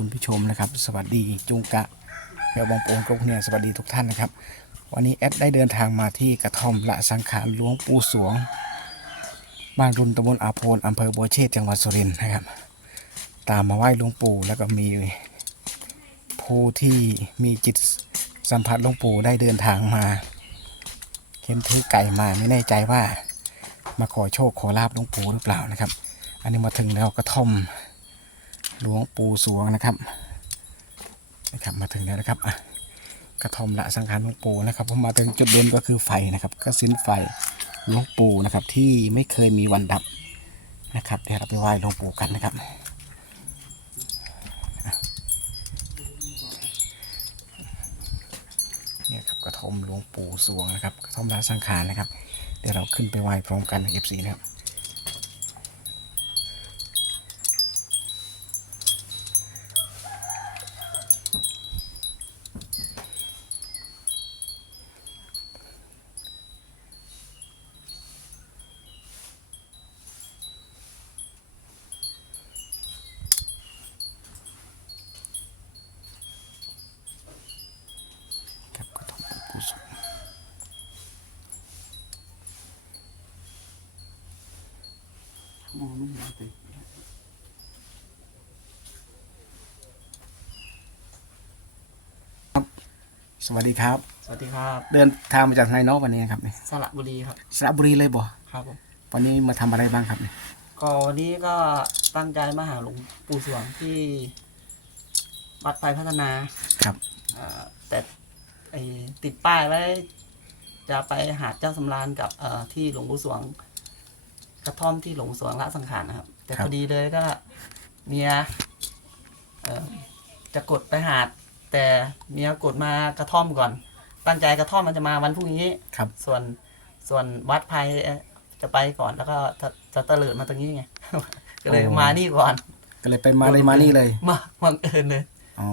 คุณผู้ชมนะครับ สวัสดีจุงกะแมวบองโปงกรงเนี่ยสวัสดีทุกท่านนะครับ วันนี้แอดได้เดินทางมาที่กระท่อมละสังขารหลวงปู่สวง บ้านรุนตำบลอาโพนอำเภอบัวเชษจังหวัดสุรินทร์นะครับ ตามมาไหว้หลวงปู่แล้วก็มีผู้ที่มีจิตสัมผัสหลวงปู่ได้เดินทางมาเห็นถือไก่มาไม่แน่ใจว่า มาขอโชคขอลาบหลวงปู่หรือเปล่านะครับ อันนี้มาถึงแล้วกระท่อม หลวงปู่สวงนะครับนะครับ มาถึงแล้วนะครับกระทอมละสังขารหลวงปู่นะครับผมมาถึงจุดเด่นก็คือไฟนะครับ ก็สินไฟหลวงปู่นะครับ ที่ไม่เคยมีวันดับนะครับ เดี๋ยวเราไปไหว้หลวงปู่กันนะครับเนี่ยครับกระทอมหลวงปู่สวงนะครับ กระทอมละสังขารนะครับ เดี๋ยวเราขึ้นไปไหว้พร้อมกันเอฟซีนะครับกระท่อมหลวงปู่สวง มองไม่เห็นเลย สวัสดีครับ สวัสดีครับเดินทางมาจากไหนเนาะวันนี้นะครับเนี่ยสระบุรีครับสระบุรีเลยบ่ครับผมวันนี้มาทำอะไรบ้างครับเนี่ยก็วันนี้ก็ตั้งใจมาหาหลวงปู่สวงที่วัดไฟพัฒนาครับอ่าแต่ไอติดป้ายไว้ จะไปหาดเจ้าสำราญกับเอ่อที่หลวงปู่สวง กระท่อมที่หลวงปู่สวงละสังขารนะครับ แต่พอดีเลยก็เมียเอ่อจะกดไปหาด แต่เมียกดมากระท่อมก่อน ตั้งใจกระท่อมมันจะมาวันพรุ่งนี้ครับส่วนส่วนวัดภัยเอ่อจะไปก่อนแล้วก็จะจะเตลิดมาตรงนี้ไงก็เลยมานี่ก่อน ก็เลยไปมาเลยมานี่เลย มาบังเอิญเลยอ๋อ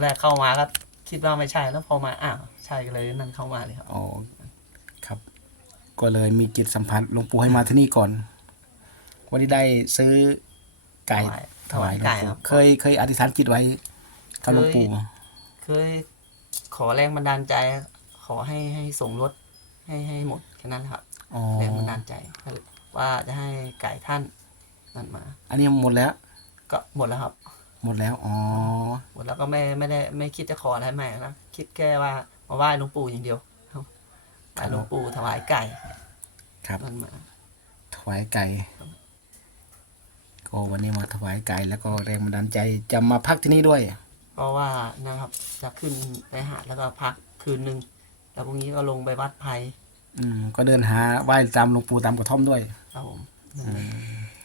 แรกเข้ามาก็คิดว่าไม่ใช่แล้วพอมาอ้าวใช่ก็เลยนั่นเข้ามาเลยครับอ๋อครับ ก็เลยมีจิตสัมผัสหลวงปู่ให้มาที่นี่ก่อน วันนี้ได้ซื้อไก่ถวายหลวงไก่ปู่ครับ เคยเคยอธิษฐานจิตไว้กับหลวงปู่เคยขอแรงบันดาลใจ ขอให้ให้ส่งรถให้ให้หมดแค่นั้นแหละครับอ๋อแรงบันดาลใจว่าจะให้ไก่ท่านนั่นมา อันนี้หมดแล้ว ก็หมดแล้วครับ หมดแล้วอ๋อหมดแล้วก็ไม่ไม่ได้ไม่คิดจะขออะไรใหม่นะคิดแค่ว่ามาไหว้หลวงปู่อย่างเดียวครับ ไหว้หลวงปู่ถวายไก่ครับนั่นมาถวายไก่ ก็วันนี้มาถวายไก่แล้วก็แรงบันดาลใจจะมาพักที่นี่ด้วย เพราะว่านะครับจะขึ้นไปหาดแล้วก็พักคืนหนึ่งแล้วพรุ่งนี้ก็ลงไปวัดภัยอืมก็เดินหาไหว้ตามหลวงปู่ตามกระท่อมด้วยครับผม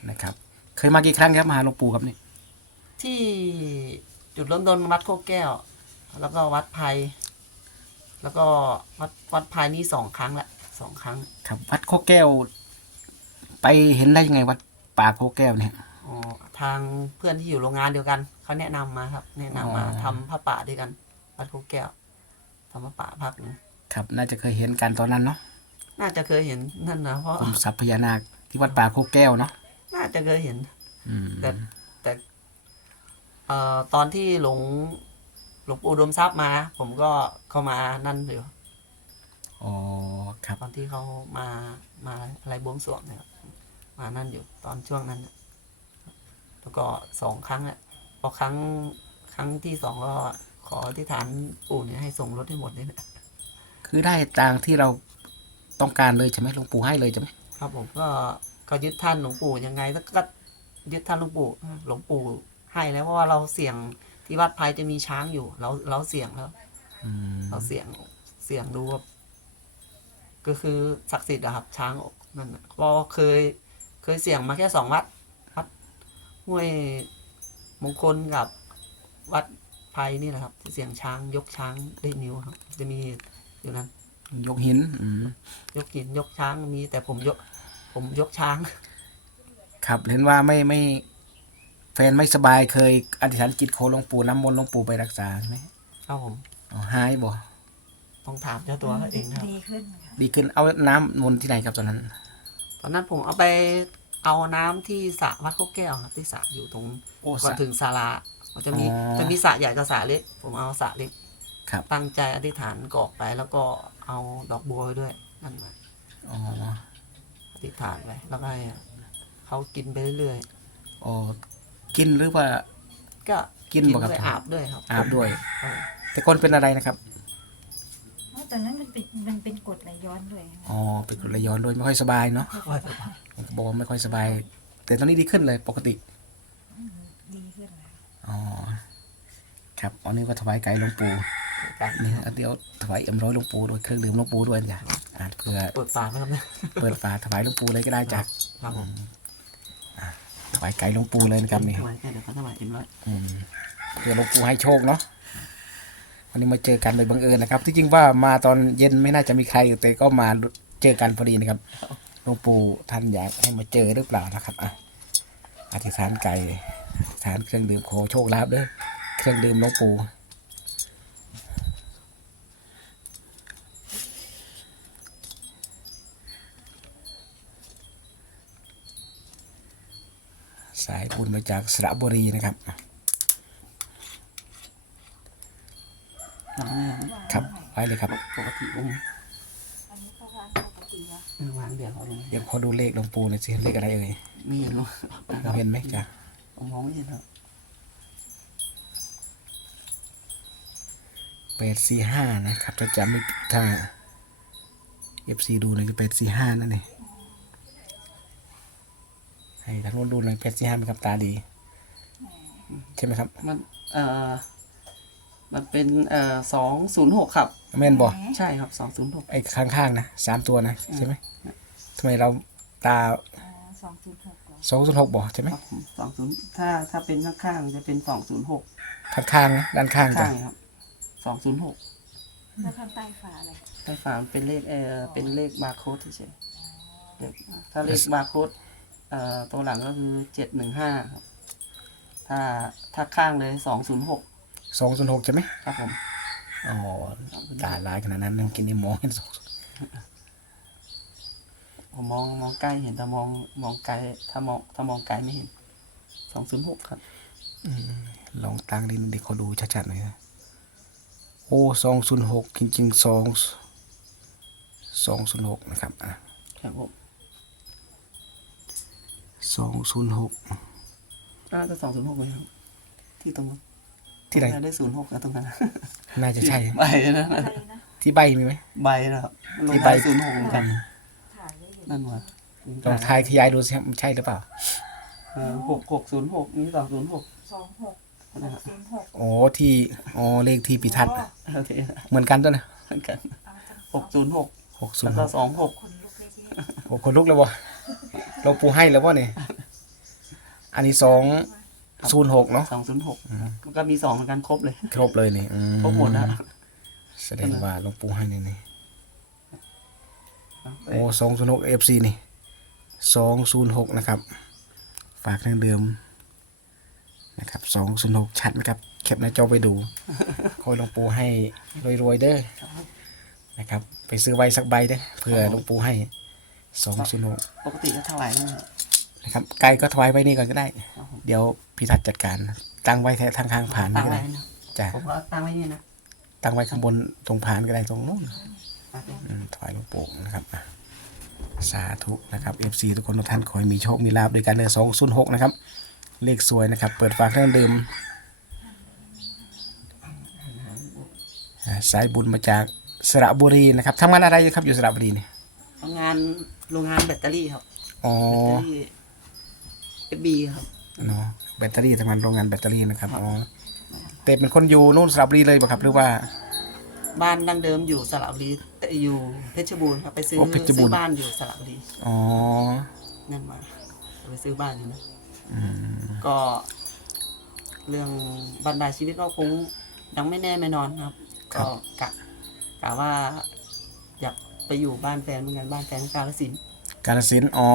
นะครับ เคยมากี่ครั้งครับมาหาหลวงปู่ครับนี่ที่จุดเริ่มต้นวัดโคกแก้ว แล้วก็วัดภัย แล้วก็วัดวัดภัยนี่สองครั้งละสองครั้ง ครับวัดโคกแก้ว ไปเห็นได้ยังไงวัดป่าโคกแก้วเนี่ย อ๋อทางเพื่อนที่อยู่โรงงานเดียวกัน เขาแนะนำมาครับ แนะนำมาอ๋อ ทำผ้าป่าด้วยกัน วัดโคกแก้วทำผ้าป่าพักหนึงครับ น่าจะเคยเห็นกันตอนนั้นเนาะน่าจะเคยเห็นนั่นนะเพราะกรมทรัพย์พญานาคที่วัดป่าโคกแก้วเนาะน่าจะเคยเห็น อืมแต่แต่เอ่อตอนที่หลวง หลวงปู่อุดมทรัพย์มา ผมก็เข้ามานั่นอยู่อ๋อครับ ตอนที่เขามามาอะไรบวงสรวงเนี่ยครับมานั่นอยู่ตอนช่วงนั้นน่ะแล้วก็สองครั้งอะพอครั้งครั้งที่สองก็ขอที่ฐานปู่เนี่ยให้ส่งรถให้หมดเลยนะคือได้ตามที่เราต้องการเลยใช่ไหมหลวงปู่ให้เลยใช่ไหมครับผมก็ก็ยึดท่านหลวงปู่ยังไงก็ยึดท่านหลวงปู่หลวงปู่ให้แล้วเพราะว่าเราเสี่ยง ที่วัดภัยจะมีช้างอยู่ เราเราเสี่ยงแล้วอืมเราเสี่ยงเสี่ยงดูว่าก็คือศักดิ์สิทธิ์อะครับ ช้างนั่นน่ะเพราะเคย เคยเสี่ยงมาแค่สองวัด วัดห้วยมงคลกับวัดภัยนี่แหละครับที่เสี่ยงช้างยกช้างได้นิ้วครับ จะมีอยู่นั้น ยกหินอืมยกหินยกช้างมีแต่ผมยก ผมยกช้าง ครับเห็นว่าไม่ไม่ แฟนไม่สบายเคยอธิษฐานจิตขอหลวงปู่น้ำมนต์หลวงปู่ไปรักษาใช่ไหมครับผมอ๋อหายบ่ต้องถามเจ้าตัวเขาเองนะครับ ดีขึ้นค่ะดีขึ้นเอาน้ำมนต์ที่ไหนครับตอนนั้น ตอนนั้นผมเอาไปเอาน้ำที่สระวัดโคกแก้วครับที่สระอยู่ตรงโอ้ก่อนสะ ถึงศาลาเขาจะมีอ๋อจะมีสระใหญ่กับสระเล็กผมเอาสระเล็กครับ ตั้งใจอธิษฐานกรอกไปแล้วก็เอาดอกบัวไว้ด้วยนั่นมาอ๋ออธิษฐานไปแล้วก็ให้เขากินไปเรื่อย อ๋อ กินหรือว่าๆก็กินบ่ครับ ด้วยอาบด้วยครับอาบด้วยครับแต่คนเป็นอะไรนะครับอ๋อตอนนั้นมันเป็นมันเป็นกรดไหลย้อนด้วยอ๋อเป็นกรดไหลย้อนด้วยไม่ค่อยสบายเนาะว่าจะบอกว่าไม่ค่อยสบาย แต่ตอนนี้ดีขึ้นเลยปกติดีขึ้นแล้วอ๋อครับอันนี้ก็ถวายไก่หลวงปู่การนี่อันเดียวถวายเอ็มร้อยหลวงปู่ด้วยเครื่องดื่มหลวงปู่ด้วยจ้ะอ่าเพื่อเปิดฝาไหมครับเนี่ยเปิดฝาถวายหลวงปู่เลยก็ได้จ้ะครับผม ถวายไก่หลวงปู่เลยนะครับนี่ถวายแค่เดี๋ยวเขาถวายเอ็มร้อยอืมเพื่อหลวงปู่ให้โชคเนาะวันนี้มาเจอกันโดยบังเอิญนะครับ ที่จริงว่ามาตอนเย็นไม่น่าจะมีใครแต่ก็มาเจอกันพอดีนะครับหลวงปู่ท่านอยากให้มาเจอหรือเปล่านะครับอะอธิษฐานไก่อธิษฐานเครื่องดื่มขอโชคลาภเด้อเครื่องดื่มหลวงปู่ สายบุญมาจากสระบุรีนะครับวางเนี่ยครับไว้เลยครับปกติองค์อันนี้ก็วางปกติแล้วเออวางเดี๋ยวเขาลงเดี๋ยวขอดูเลขหลวงปู่หน่อยสิเลขอะไรเอ่ยไม่เห็นหรอกเราเห็นไหมจ้ะผมมองไม่เห็นครับแปดสี่ห้านะครับถ้าจำไม่ผิดถ้าเอฟซีดูหน่อยจะแปดสี่ห้านั่นเอง ให้ทางโน้นดูหน่อยแปดสี่ห้าเป็นคำตาดี ใช่ไหมครับมันเอ่อมันเป็นเอ่อสองศูนย์หกครับ แม่นบอกใช่ครับสองศูนย์หกไอ้ข้างๆนะสามตัวนะใช่ไหมทำไมเราตาอ๋อสองจุดหกเหรอสองศูนย์หกบอกใช่ไหมครับผมสองศูนย์ถ้าถ้าเป็นข้างๆจะเป็นสองศูนย์หกข้างๆนะด้านข้างจ้ะข้างครับสองศูนย์หกแล้วข้างใต้ฝาอะไรใต้ฝามันเป็นเลขเออเป็นเลขบาร์โค้ดเฉยๆเลขถ้าเลขบาร์โค้ดเอ่อ ตัวหลังก็คือเจ็ดหนึ่งห้าครับ ถ้าถ้าข้างเลยสองศูนย์หกสองศูนย์หกใช่ไหมครับผมอ๋อตาลายขนาดนั้นนั่งกินนี่มองเห็นสองผมมองมองใกล้เห็นแต่มองมองไกลถ้ามองถ้ามองไกลไม่เห็นสองศูนย์หกครับลองตั้งดินเด็กเขาดูชัดๆหน่อยนะโอ้สองศูนย์หกจริงๆสองสองศูนย์หกนะครับอะครับผม สองศูนย์หกน่าจะสองศูนย์หกไหมครับ ที่ตรงนั้นที่ไหน น่าได้ศูนย์หกนะตรงนั้นน่าจะใช่ใบนะ อะไรนะที่ใบมีไหม ใบนะครับลงที่ใบใบ ศูนย์หกเหมือนกัน ถ่ายไว้อยู่นั่นวะลองทายขยายดูสิครับมันใช่หรือเปล่า หกหกศูนย์หกนี่สองศูนย์หกสองหกนะครับศูนย์หกโอ้ที่อ๋อเลขที่พิทัศน์อะโอเคเหมือนกันตัวนะเหมือนกันเอาจังหกศูนย์หกหกศูแล้นวย์หก็กสองหกคนลุกเลยทีนี้โอ้คนลุกแล้ววะ เราปูให้แล้ววะเนี่ยอันนี้สองศูนย์หกเนาะสองศูนย์หกก็มีสองเหมือนกันครบเลย ครบเลยนี่อืมครบหมดนะแสดงว่าหลวงปู่ให้นี่นี่โอ้สองศูนย์หกเอฟซีนี่สองศูนย์หกนะครับ ฝากเครื่องดื่มนะครับสองศูนย์หกชัดนะครับแคปหน้าจอไปดูคอยหลวงปู่ให้รวยๆเด้อนะครับ ไปซื้อไว้สักใบเด้อเพื่อหลวงปู่ให้ สองศูนย์หกปกติก็เท่าไหร่นะครับนะครับไก่ก็ถวายไว้นี่ก่อนก็ได้ ครับผมเดี๋ยวพี่ทัดจัดการตั้งไว้แค่ทางข้างผ่านตั้นี่งก็ไว้ได้นะจ้ะผมก็ตั้งไว้นี่นะตั้งไว้ข้างบนตรงผ่านก็ได้ตรงนู้น ครับผม อืมถวายหลวงปู่นะครับอะสาธุนะครับ FC ทุกคนทุกท่านขอให้มีโชค มีลาบด้วยกันเนื้อสองศูนย์หกนะครับ เลขสวยนะครับ เปิดฝากเครื่องดื่มอ่าสายบุญมาจากสระบุรีนะครับทำงานอะไรอยู่ครับอยู่สระบุรีนี่ทำงาน โรงงานแบตเตอรี่ครับอ๋อแบตเตอรี่เอฟบีครับเนาะแบตเตอรี่ทำงานโรงงานแบตเตอรี่นะครับอ๋อแต่เป็นคนอยู่นู่นสระบุรีเลยป่ะครับ หรือว่า บ้านดั้งเดิมอยู่สระบุรีแต่อยู่เพชรบูรณ์ครับไปซื้อโอ้เพชรบูซื้รอณ์บ้านอยู่สระบุรีอ๋อนั่นมาไปซื้อบ้านอยู่นะ อืมก็ เรื่องบรรดาชีวิตก็คงยังไม่แน่ไม่นอนครับ ก็กะกะว่า อยาก ไปอยู่บ้านแฟนเหมือนกันบ้านแฟนกาลสินธุ์กาลสินธุ์อ๋อ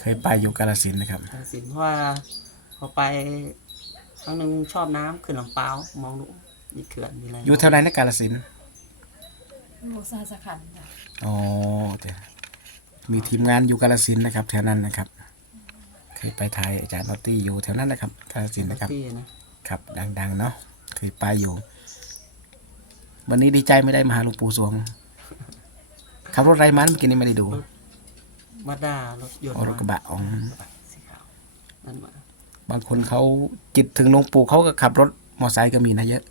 เคยไปอยู่กาลสินธุ์นะครับ กาลสินธุ์เพราะว่าพอไปครั้งหนึ่งชอบน้ำขึ้นลำเปาวมองดูมีเขื่อนมีอะไรอยู่แถวไหนนะกาลสินธุ์โมซาสขันธ์ค่ะอ๋อเดี๋ยวมีทีมงานอยู่กาลสินธุ์นะครับ แถวนั้นนะครับ เคยไปถ่ายอาจารย์นอตตี้อยู่แถวนั้นนะครับกาฬสินธุ์นะครับ ที่นะครับ ดังๆ เนาะเคยไปอยู่ วันนี้ดีใจไม่ได้มาหาหลวงปู่สวง ขับรถไรมันเมื่อกี้นี้ไม่ได้ดูมาด้ารถยนต์อ๋อรถกระบะอ๋อสีขาวนั่นมาบางคนเขาจิตถึงหลวงปู่เขาก็ขับรถมอไซค์ก็มีนะเยอะ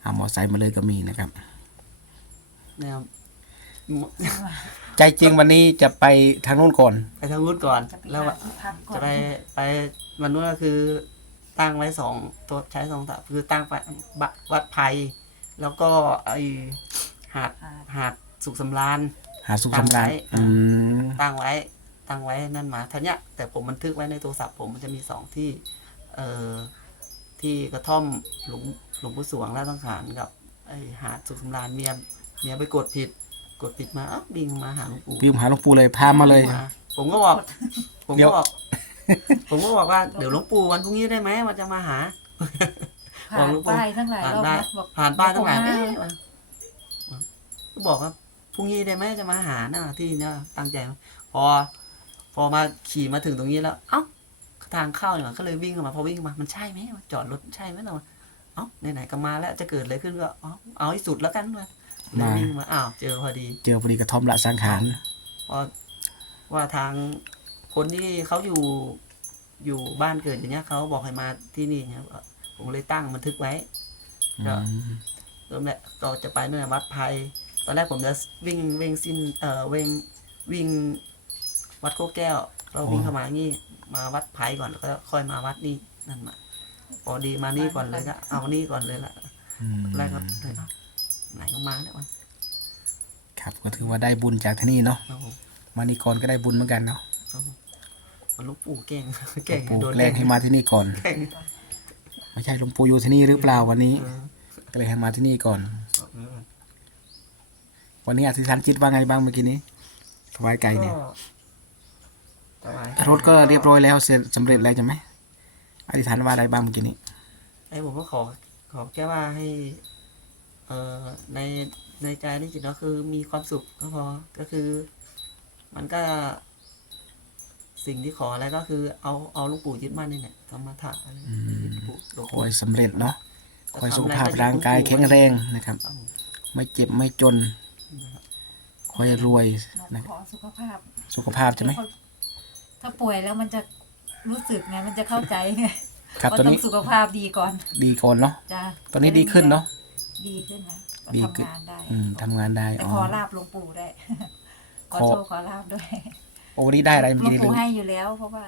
เอามอไซค์มาเลยก็มีนะครับแนวใจจริงวันนี้จะไปทางนู้นก่อน ไปทางนู้นก่อนจะไปแล้วหาที่พักก่อนจะไปไปวันนู้นก็คือตั้งไว้สองตัวใช้สองตะคือตั้งไปบะวัดไผ่แล้วก็ไอหาดหาดหาด สุขสำราญหาสุขสำราญตั้งไว้อืมตั้งไว้ตั้งไว้นั่นมาท่าเนี้ยแต่ผมบันทึกไว้ในโทรศัพท์ผมมันจะมีสองที่ เอ่อที่กระท่อมหลวงหลวงปู่สวงและสังขารกับไอหาดสุขสำราญเมียเมียไปกดผิด กดผิดมาอ้าวบิงมาหาหลวงปู่พี่มาหาหลวงปู่เลยพามาเลยมาผมก็บอก ผมเดี๋ยก็วบอกผมก็บอกว่าเดี๋ยวหลวงปู่วันพรุ่งนี้ได้ไหมมันจะมาหาผ่านป้ายทั้งหลายผ่านรอบได้นะบอกผ่านป้ายทั้งหลายบอกเอ๊ะว่าก็บอกว่า พรุ่งนี้ได้ไหมจะมาหานะที่เนี่ยตั้งใจ พอ พอมาขี่มาถึงตรงนี้แล้ว เอ้าทางเข้าเนี่ยก็เลยวิ่งเข้ามาพอวิ่งเข้ามามันใช่ไหมจอดรถใช่ไหมเนาะเอ้าไหนๆก็มาแล้วจะเกิดอะไรขึ้นก็เอาเอาให้สุดแล้วกันเลยเลยวิ่งมาอ้าวเจอพอดี เจอพอดีกระท่อมละสังขารเพราะว่าทางคนที่เขาอยู่อยู่บ้านเกิดอย่างเงี้ยเขาบอกให้มาที่นี่ครับผมเลยตั้งบันทึกไว้อืมเริ่มแรกก็จะไปนู่นนะวัดไพร ตอนแรกผมจะวิ่งวิ่งสิ้นเอ่อวิ่งวิ่งวัดโคกแก้ว เราวิ่งเข้ามางี้ มาวัดไพรก่อนแล้วก็ค่อยมาวัดนี่นั่นมาพอดีมานี่ก่อนเลยก็เอานี่ก่อนเลยละอืมแรกก็เลยเอาไหนก็มาเนี่ยวันครับก็ถือว่าได้บุญจากที่นี่เนาะครับผมมานี่ก่อนก็ได้บุญเหมือนกันเนาะครับผมมันหลูกปู่เก่งหลเก่งวงปู่โดนแกล้งให้มาที่นี่ก่อนเก่งไม่ใช่หลวงปู่อยู่ที่นี่หรือเปล่าวันนี้เออก็เลยให้มาที่นี่ก่อนเออ วันนี้อธิษฐานจิตว่าไงบ้างเมื่อกี้นี้ถวายไก่เนี่ยถวายรถก็เรียบร้อยแล้วเสร็จสำเร็จแล้วใช่ไหมอธิษฐานว่าอะไรบ้างเมื่อกี้นี้ไอ้ผมก็ขอขอแค่ว่าให้เอ่อในในใจนี่จิตก็คือมีความสุขก็พอก็คือ มันก็ สิ่งที่ขออะไรก็คือ เอาเอาหลูกปู่ยึดมั่นนี่แหละธรรมะถะอะไรยึดหลวงปู่หลวงขอปู่ให้สำเร็จเนาะขอให้สุขภาพร่างกายแข็งแรงนะครับครับผมไม่เจ็บไม่จน ขอให้รวยเรานะขอสุขภาพ สุขภาพใช่ไหมถ้าป่วยแล้วมันจะรู้สึกไงมันจะเข้าใจไงครับว่าตอนต้อนี้งสุขภาพดีก่อน ดีก่อนเนาะจ้ะตอนนี้ดีขึ้นเนาะดีขึ้นนะก็ดีทำขึ้นงานได้อืมทำงานได้แต่อ๋อขอลาบหลวงปู่ได้ขอขอโชคขอลาบด้วยโอ้วันนี้ได้อะไรหลเมื่อวงกี้นี้ปู่เลยให้อยู่แล้วเพราะว่า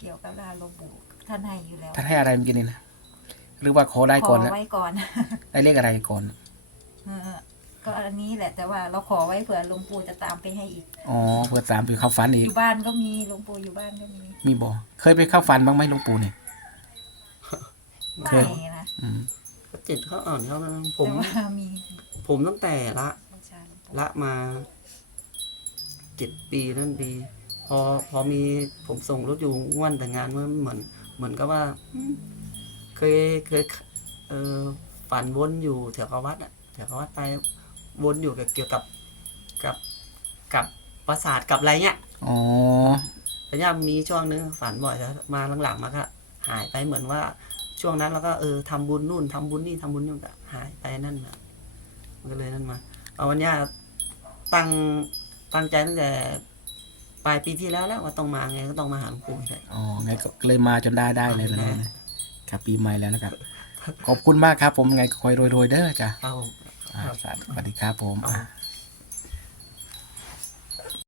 เกี่ยวกับลาบหลวงปู่ท่านให้อยู่แล้วท่านให้อะไรเมื่อกี้นี้นะหรือว่าขอได้ขก่ออนแล้วไว้ก่อนได้เลขอะไรก่อนเออ ก็อันนี้แหละ แต่ว่าเราขอไว้เผื่อหลวงปู่จะตามไปให้อีก อ๋อเพื่อตามไปเข้าฝันอีอกยู่บ้านก็มีหลวงปู่อยู่บ้านก็มีมีบ่เคยไปเข้าฝันบ้างไหมหลวงปู่เนี่ย เคยไม่นะอืมจิตเขาอ่อนเขาผมแต่ว่ามีผมตั้งแต่ละ บูชาหลวงปู่ละมาเจ็ดปีนั่นปีพอพอมีผมส่งรถอยู่งวันแต่งงานมันเหมือน เหมือนกับว่าอืมเคยเคยเออฝันวนอยู่แถวกบวัดอะแถวกบวัดไป วนอยู่กับเกี่ยวกับกับกับประสาทกับอะไรเงี้ยอ๋อแต่เนี่ยมีช่วงนึงฝันบ่อยแล้วมาหลังๆมาก็หายไปเหมือนว่าช่วงนั้นเราก็เออทำบุญนู่นทำบุญนี่ทำบุญนี่ก็หายไปนั่นนะมันก็เลยนั่นมา เอาวันเนี้ยตั้งตั้งใจตั้งแต่ปลายปีที่แล้วแล้วว่าต้องมาไงก็ต้องมาหาหลวงปู่ใช่อ๋อไงก็เลยมาจนได้ได้เลยนะได้ครับปีใหม่แล้วนะครับ ขอบคุณมากครับ ผมไงคอยรวยๆเด้อจ้ะเอาอ่า สวัสดีครับผมอะ